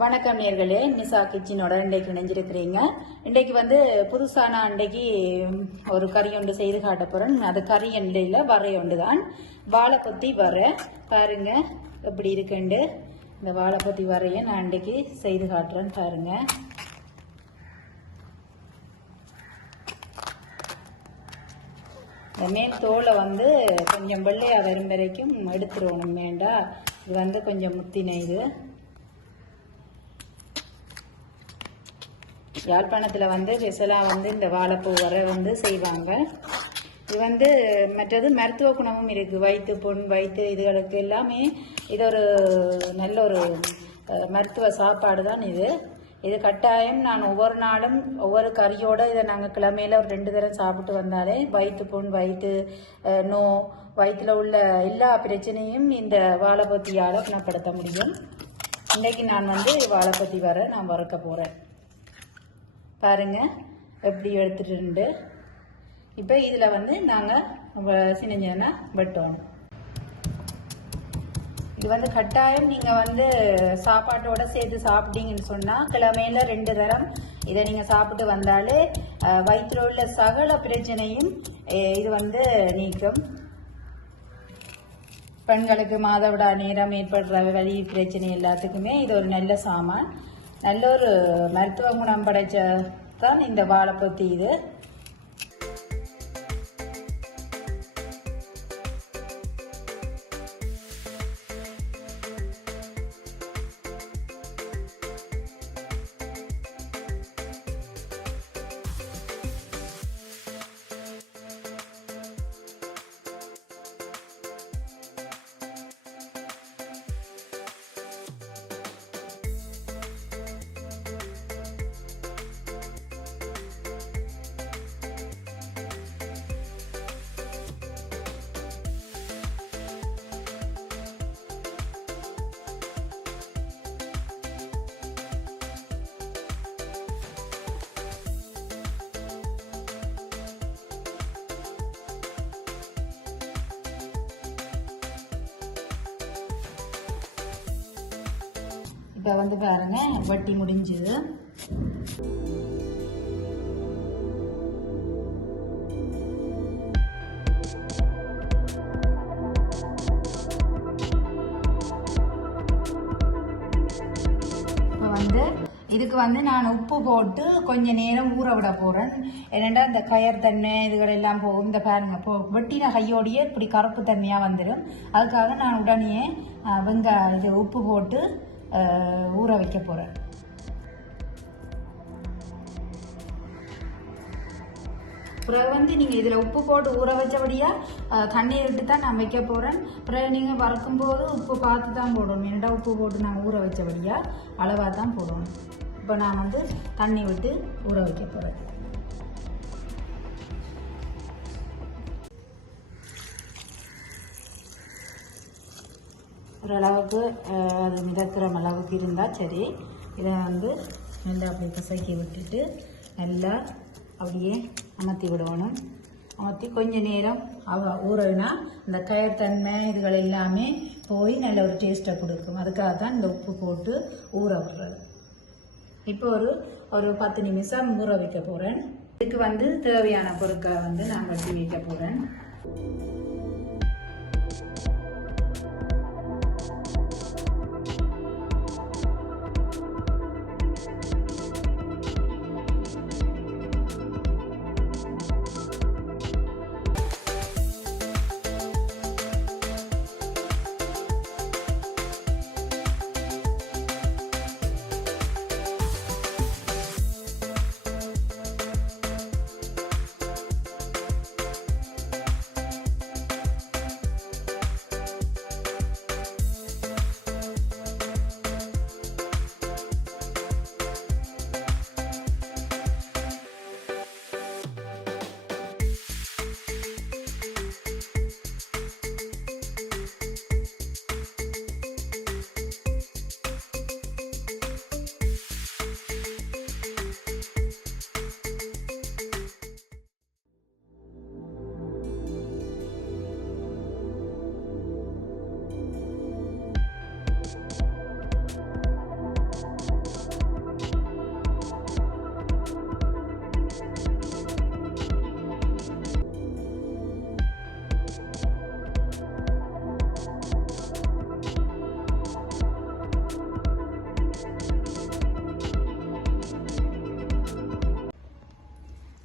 வணக்கம் நேர்களே, நிசா கிச்சனோட இன்றைக்கு இணைஞ்சிருக்கிறீங்க. இன்றைக்கு வந்து புதுசாக நான் இன்றைக்கு ஒரு கறி ஒன்று செய்து காட்ட போகிறேன். அது கறி எண்டையில் வரை ஒன்று தான் வாழைப்பத்தி வரை. பாருங்க எப்படி இருக்குண்டு. இந்த வாழைப்பத்தி வரையை நான் இன்றைக்கு செய்து காட்டுறேன். பாருங்க, இந்த மேல் தோலை வந்து கொஞ்சம் வெள்ளையாக வரும் வரைக்கும் எடுத்துருவோம். வேண்டா, இது வந்து கொஞ்சம் முத்தின. இது யாழ்ப்பாணத்தில் வந்து ஸ்பெஷலாக வந்து இந்த வாழைப்பூ வரை வந்து செய்வாங்க. இது வந்து மற்றது மருத்துவ குணமும் இருக்குது. வயிற்று புண், வயிற்று இதுகளுக்கு எல்லாமே இது ஒரு நல்ல ஒரு மருத்துவ சாப்பாடு தான் இது. இது கட்டாயம் நான் ஒவ்வொரு நாளும் ஒவ்வொரு கறியோடு இதை நாங்கள் கிழமையில் ஒரு 2 தடவை சாப்பிட்டு வந்தாலே வயிற்று புண், வயிற்று நோ, வயிற்றில் உள்ள எல்லா பிரச்சனையும் இந்த வாழைப்பத்தியால் குணப்படுத்த முடியும். இன்றைக்கி நான் வந்து வாழைப்பத்தி வரை நான் வறுக்க போகிறேன். பாருங்க எப்படி எடுத்துட்டு. இப்போ இதில் வந்து நாங்கள் சின்னஞ்சின்னா வெட்டணும். இது வந்து கட்டாயம் நீங்கள் வந்து சாப்பாட்டோட சேர்த்து சாப்பிட்டீங்கன்னு சொன்னால் கிழமையில் 2 தரம் இதை நீங்கள் சாப்பிட்டு வந்தாலே வயிற்றில் உள்ள சகல பிரச்சனையும் இது வந்து நீக்கும். பெண்களுக்கு மாதவிடா நேரம் ஏற்படுற வலி பிரச்சனை எல்லாத்துக்குமே இது ஒரு நல்ல சாமான். நல்ல ஒரு மருத்துவ குணம் படைச்ச தான் இந்த வாழைப்பத்தி. இது இப்போ வந்து பாருங்க வட்டி முடிஞ்சுது. இப்போ வந்து இதுக்கு வந்து நான் உப்பு போட்டு கொஞ்ச நேரம் ஊற விட போகிறேன். என்னென்னா இந்த கயர் தன்மை இதுகளெல்லாம் போகும். இந்த பாருங்க வெட்டின கையோடையே இப்படி கருப்பு தன்மையாக வந்துடும். அதுக்காக நான் உடனே இது உப்பு போட்டு ஊற வைக்க போகிறேன். பிறகு வந்து நீங்கள் இதில் உப்பு போட்டு ஊற வச்சபடியாக தண்ணீர் விட்டு தான் நான் வைக்க போகிறேன். பிறகு நீங்கள் வறுக்கும்போது உப்பு பார்த்து தான் போடணும். என்னடா உப்பு போட்டு நான் ஊற வச்சபடியாக அளவாக தான் போடணும். இப்போ நான் வந்து தண்ணி விட்டு ஊற வைக்க போகிறேன். ஓரளவுக்கு அது மிதக்கிற அளவுக்கு இருந்தால் சரி. இதை வந்து நல்லா அப்படி கசக்கி விட்டுட்டு நல்லா அப்படியே அமர்த்தி விடணும். அமர்த்தி கொஞ்சம் நேரம் ஊறினா இந்த கயர்த்தன்மை இதுகள் எல்லாமே போய் நல்ல ஒரு டேஸ்ட்டை கொடுக்கும். அதுக்காக தான் இந்த உப்பு போட்டு ஊற விடுறது. இப்போ ஒரு 10 நிமிஷம் ஊற வைக்க போகிறேன். இதுக்கு வந்து தேவையான பொருட்களை வந்து நான் வெட்டி வைக்க போகிறேன்.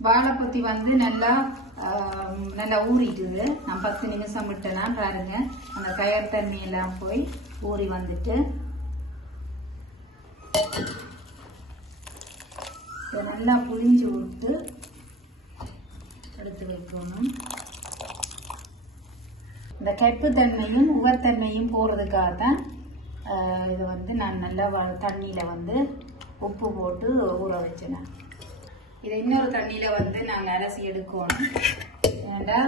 வாழைப்பொத்தி வந்து நல்லா நல்லா ஊறிட்டுது. நான் 10 நிமிஷம் விட்டேன்னா பாருங்க அந்த கயர் தண்ணியெல்லாம் போய் ஊறி வந்துட்டு நல்லா புளிஞ்சு விட்டு எடுத்து வைக்கணும். இந்த கைப்புத்தன்மையும் உவர்த்தன்மையும் போகிறதுக்காக தான் இது வந்து நான் நல்லா தண்ணியில் வந்து உப்பு போட்டு ஊற வச்சேன். இதை இன்னொரு தண்ணியில் வந்து நாங்கள் அலசி எடுக்கணும். ஏண்டா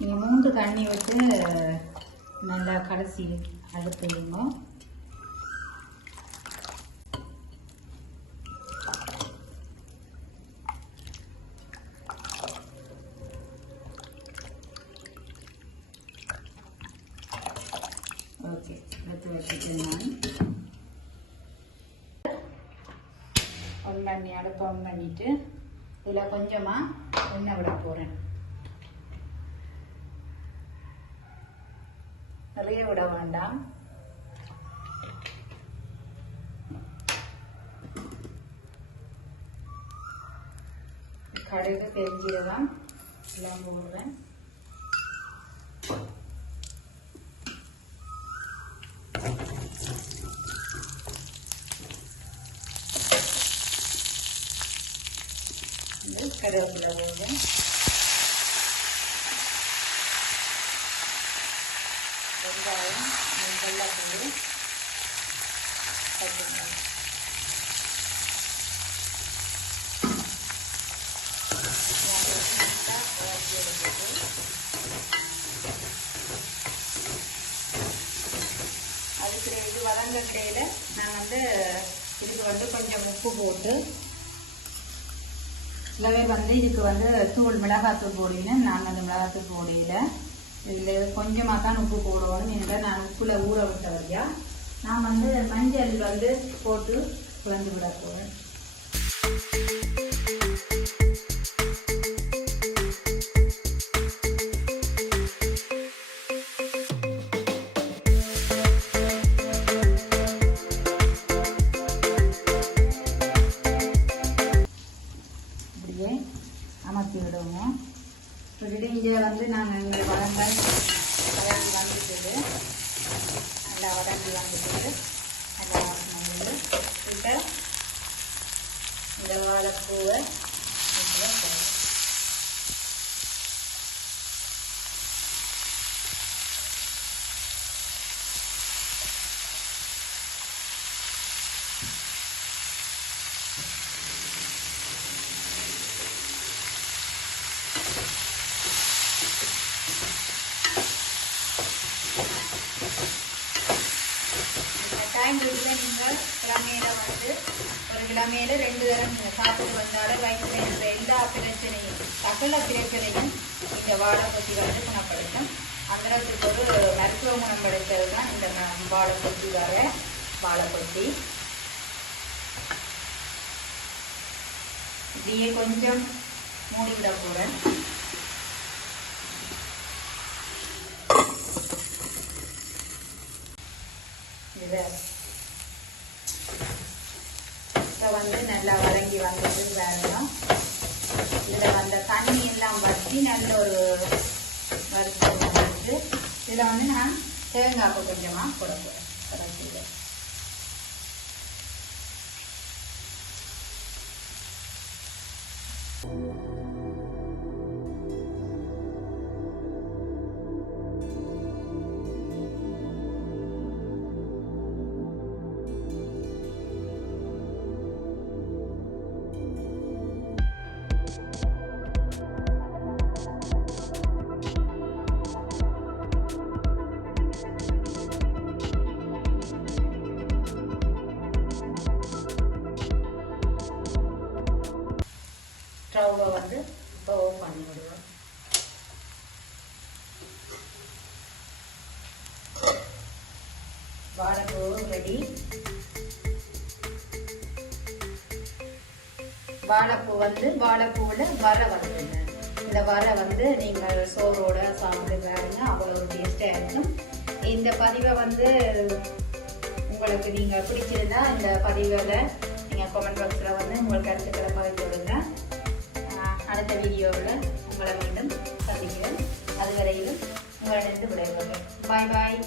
நீ 3 தண்ணி வச்சு நல்லா கடைசி அடுத்துடுங்க. ஓகே, எடுத்து வச்சுட்டேன். நான் பண்ணி அடுப்பு ஆன் பண்ணிட்டு இதில் கொஞ்சமாக எண்ணெய் விட போகிறேன். நிறைய விட வேண்டாம். கடுகு பெருஞ்சீரகம் எல்லாம் போடுறேன். கருவேப்பிலை போடுறேன். வெங்காயம் வெள்ளைப்பூண்டு பச்சை அதுக்கு இது வதங்கக்கையில் நான் வந்து இதுக்கு வந்து கொஞ்சம் உப்பு போட்டு சில பேர் வந்து இதுக்கு வந்து தூள் மிளகாத்தூள் போடுவீங்க. நாங்கள் அந்த மிளகாத்தூள் போடையில இதில் கொஞ்சமாக தான் உப்பு போடுவோம். ஏன்னா நான் உப்புல ஊற விட்டவரையா நான் வந்து மஞ்சள் வந்து போட்டு குழந்து விட போவேன். இப்படியே அமர்த்தி விடுவோம். இங்கே வந்து நாங்கள் இங்கே வதங்கி வந்துட்டு நல்லா வதங்கி வந்துட்டு நல்லா வந்து விட்டு இந்த வாழைப்பூவை டைம் வீட்டில் நீங்கள் கிழமையில வந்து ஒரு கிழமையில 2 தரம் நீங்கள் சாப்பிட்டு வந்தாலும் வயிற்றில் இருக்கிற எல்லா பிரச்சனையும் சகல பிரச்சனையும் இந்த வாழைப்பொத்தி வந்து குணப்படுத்தும். அந்த அளவுக்கு ஒரு மருத்துவ குணம் படைத்தது தான் இந்த வாழைப்பொத்தி வர வாழைப்பொத்தி. இப்படியே கொஞ்சம் மூடிவிட போகிறேன். இதை வந்து நல்லா வதங்கி வந்துட்டு வேணும். இதில் வந்த தண்ணி எல்லாம் வற்றி நல்ல ஒரு வறுத்து வந்து இதில் வந்து நான் தேங்காய் கொஞ்சமாக போட போகிறேன். ஸ்டவ்வை வந்து இப்போ ஆஃப் பண்ணி விடுவோம். வாழைப்பூ ரெடி. வாழைப்பூ வந்து வாழைப்பூவில் வர வந்துங்க. இந்த வர வந்து நீங்கள் சோறோட சாப்பிட்டு பாருங்க, அவ்வளோ ஒரு டேஸ்டாக இருக்கும். இந்த பதிவை வந்து உங்களுக்கு நீங்கள் பிடிச்சிருந்தா இந்த பதிவில் நீங்கள் கமெண்ட் பாக்ஸில் வந்து உங்கள் கருத்துக்களை பகிர்ந்து விடுங்க. அடுத்த வீடியோவில் உங்களை மீண்டும் சந்திக்கிறேன். அதுவரையிலும் உங்களிடம் விடைபெறுகிறேன். பாய் பாய்.